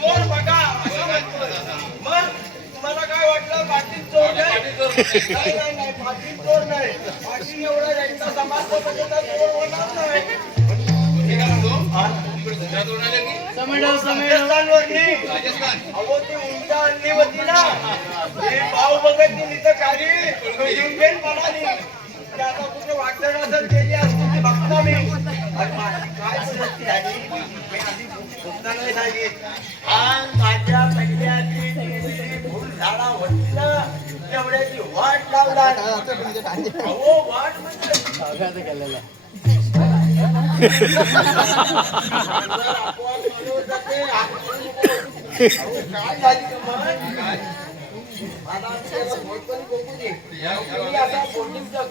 चोर बघा मग तुम्हाला काय वाटलं पाटील चोर नाही नाही पाटील चोर नाही पाटील एवढा यांचा समाज चोर होणार नाही अहो ती उंचा आणली होती ना ते भाऊ बघत नाही तिथं खाली घेऊन गेल म्हणाली आता कुठे वाटलं नसेल केली असती ती बघता मी काय परिस्थिती झाली मी आधी झोपता नाही सांगित आणि माझ्या पहिल्याची फुल झाडा होती ना तेवढ्याची वाट लावला अहो वाट म्हणजे केलेला काय झाली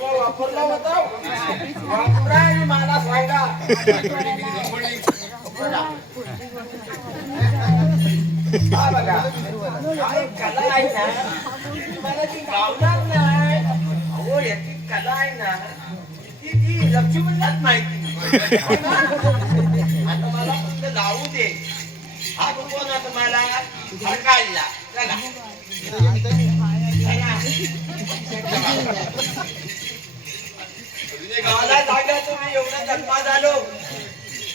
वापरला होता वापरा आणि मला सांगा बघा काय कला आहे ना मला ती गावणार नाही अहो याची कला आहे ना ती लक्ष्मणलाच माहिती आता मला फक्त लावू दे हा कोण आता मला काढला चला गावाला जागा तुम्ही एवढा जन्मा झालो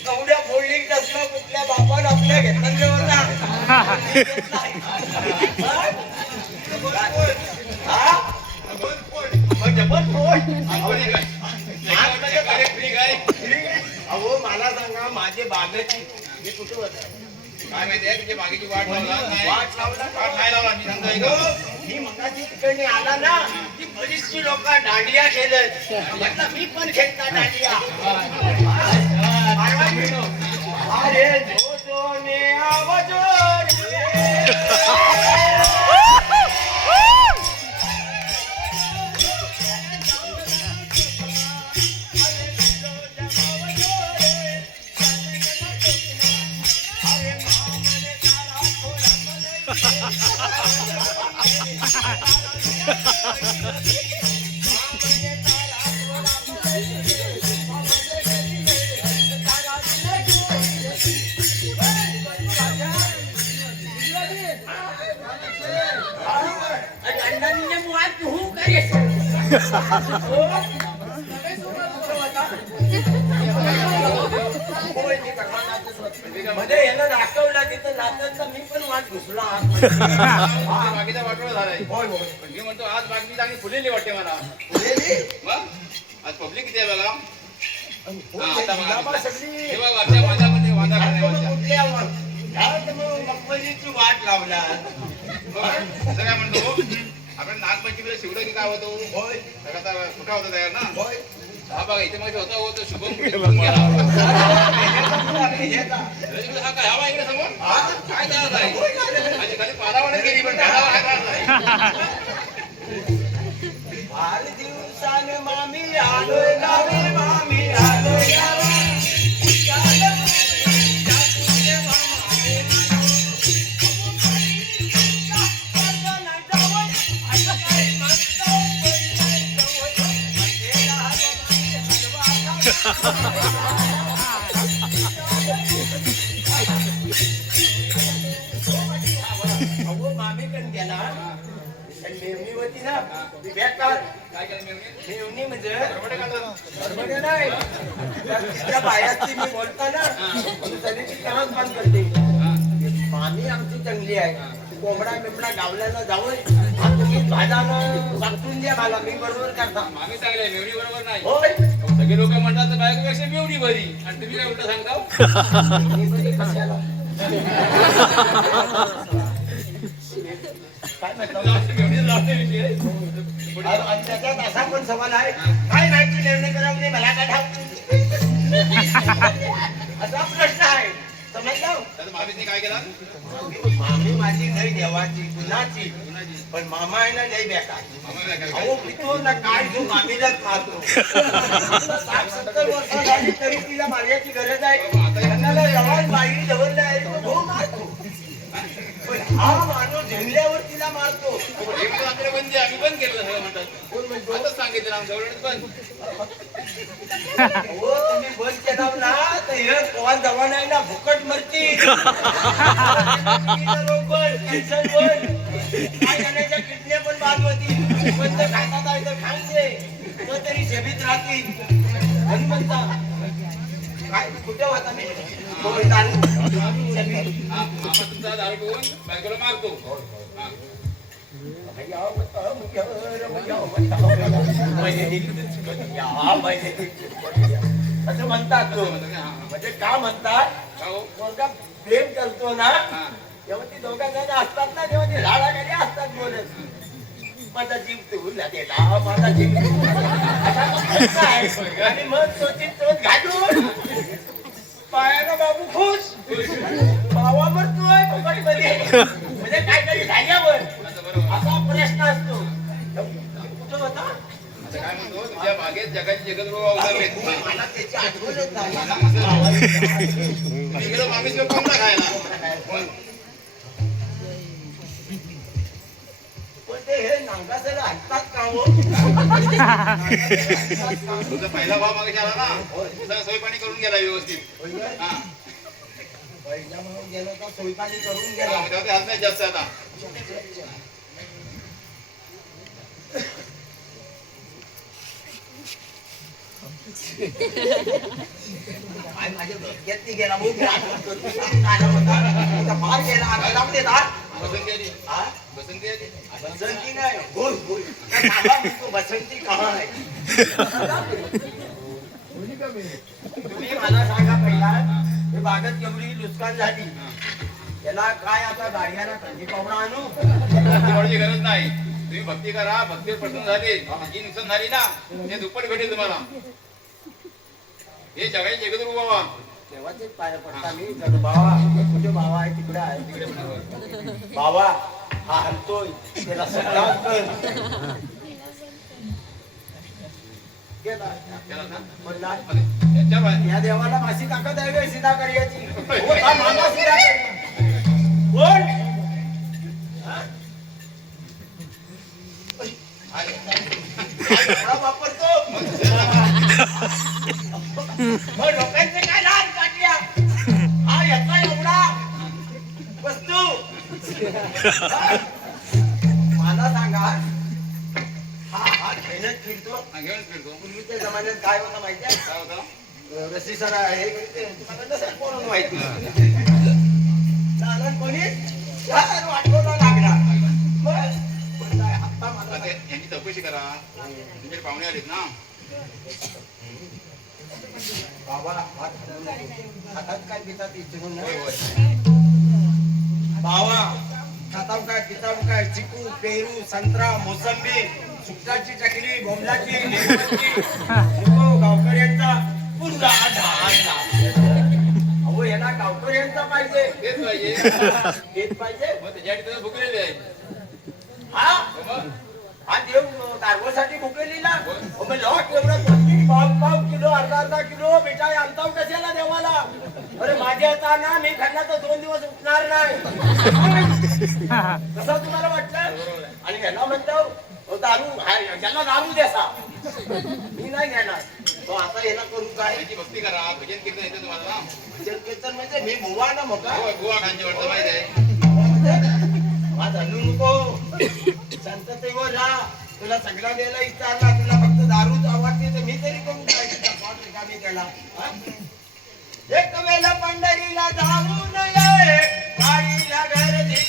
एवढ्या फोल्डिंग कसलं कुठल्या बापानं आपल्या घेतलं होता अहो मला सांगा माझे बागेची मी कुठे होता काय माहितीये तुझ्या बागेची वाट लावला नाही लावला मी सांगतोय मी मगाशी तिकडे आला ना ती बरीचशी लोक दांडिया खेळत म्हटलं मी पण खेळता दांडिया अरे जो सोने आवाज मध्ये याला दाखवला तिथं नाचत मी पण वाट घुसला बागीचा वाटोळा झालाय मी म्हणतो आज बागी चांगली फुलेली वाटते मला फुलेली मग आज पब्लिक किती आहे बघा मगमलीची वाट लावला काय म्हणतो आपण नागपंचमीला शिवडं काय होतो होय कुठा होता तयार ना होय हा बघा इथे मध्ये होता होतो शुभम हा काय हवा इकडे समोर काय झालं आहे खाली पारावाडे गेली पण फार दिवसाने मामी आलोय गावी मामी आलोय गावी मामी पण गेला मेवणी होती ना बेकार काय केलं मेवणी म्हणजे बरोबर नाही त्या बायाची मी बोलतो ना तरी ती तेव्हाच बंद करते मामी आमची चांगली आहे कोंबडा बिबडा गावल्याला जाऊन तुम्ही भाजानं सांगून द्या मला मी बरोबर करता मामी चांगली आहे मेवणी बरोबर नाही होय सगळे लोक म्हणतात बायकोपेक्षा मेवणी बरी आणि तुम्ही काय उलट सांगता कशाला त्याच्यात असा पण सवाल आहे काय माहिती निर्णय करावं नाही मला काय असा प्रश्न आहे समजलं मामीने काय केला मामी माझी नाही देवाची गुणाची पण मामा आहे ना नाही बेकार अहो पितो ना काय जो मामीलाच मारतो 60-70 वर्ष झाली तरी तिला मारण्याची गरज आहे बाई जवळ आहे तो मारतो पण हा माणूस झेंडल्यावर तिला मारतो. आमच्याकडे बंद आम्ही बंद केलं सगळं म्हणतात. कोण म्हणतो? आताच सांगितलं आमच्या वडिलांनी बंद. हो तुम्ही बंद केला ना तर हे कोण दवा नाही ना फुकट मरती. कॅन्सर बंद काय करण्याच्या किडन्या पण बाद होती. बंद खातात आहे तर खायचे तो तरी सेवित राहतील. म्हणून म्हणता काय कुठे होता मी तुमचा दारू पिऊन बायकोला मारतो. असं म्हणतात तो. म्हणजे का म्हणतात मुलगा प्रेम करतो ना तेव्हा ती दोघा जण असतात ना तेव्हा ते झाडाखाली असतात बोलत माझा जीव तुला देला माझा जीव आणि मग तोच घालून पायाला बाबू खुश बाबा मरतोय फुकट मध्ये म्हणजे काहीतरी झाल्यावर असा प्रश्न असतो. कुठं होता काय म्हणतो तुझ्या बागेत जगाची जगद्गुरू अवतरलेत. मला त्याची आठवणच नाही. मी गेलो मामीच कोंबडा खायला. पण ते हे नांगासाला हटतात का हो? तुझा पहिला भाव मागे आला ना तुझा सोय पाणी करून गेला व्यवस्थित. हा पहिला म्हणून गेलो का सोयपाणी करून गेला. तेव्हा ते हात नाही जास्त आता. काय माझ्या डोक्यात नाही गेला भाऊ. मी आठवतो आला होता फार गेला आता जाऊ दे दार. बसंती आली हा बसंती आली. बसंती नाही बोल बोल काय सांगा म्हणतो बसंती कहा आहे. तुम्ही मला सांगा पहिला हे बागत एवढी नुकसान झाली त्याला काय आता गाडग्याला थंडी पाहुणा आणू. भक्ती गरज नाही. तुम्ही भक्ती करा. भक्ती प्रसन्न झाली जी नुकसान झाली ना ते दुप्पट भेटेल तुम्हाला. हे जगाची जगद्गुरू बाबा तेव्हाच पाया पडता मी बाबा कुठे बाबा आहे तिकडे आहे तिकडे बाबा हा हलतोय त्याला सगळा कर. या देवाला मासी ताकद आहे सीधा कार्याची. कोण वापरतो लोकांचे काय लहान काटल्या हा याचा एवढा वस्तू. मला सांगा हा खेळत फिरतो घेऊन फिरतो. पूर्वीच्या जमान्यात काय होतं माहिती आहे काय होता रसी सर हे तुम्हाला नसेल कोण माहिती चालन कोणी वाटवला लागला. यांची चौकशी करा. तुमच्याकडे पाहुणे आलेत ना. बाबा हातात काय पितात इच्छून बाबा हाताव काय पिताव काय चिकू पेरू संत्रा मोसंबी सुकटाची चकली बोमलाची गावकऱ्यांचा पुरगा अहो याला गावकऱ्यांचा पाहिजे. तेच पाहिजे. हेच पाहिजे. मग त्याच्यासाठी भुकलेले आहे. हा हा देव कारवासाठी भुकलेला लॉट एवढं पाव किलो अर्धा किलो मिठाई आणताव कशाला देवाला. अरे माझ्या आता ना मी खाल्ला तर 2 दिवस उठणार नाही. कसं तुम्हाला वाटलं. आणि ह्याला म्हणतो दारू ज्याला दारू द्यासा मी नाही घेणार. तो आता याला करू काय त्याची भक्ती करा. भजन कीर्तन येते तुम्हाला ना. भजन कीर्तन म्हणजे मी भुवा ना मग बुवा खानची वाटतं माहिती आहे. माझा नको शांततेवर राहा. तुला सगळा द्यायला इच्छा आला तुला फक्त दारूच आवडते तर मी तरी करू काय रिकामी त्याला. एक वेळेला पंढरीला जाऊ नये गाडीला गर्दी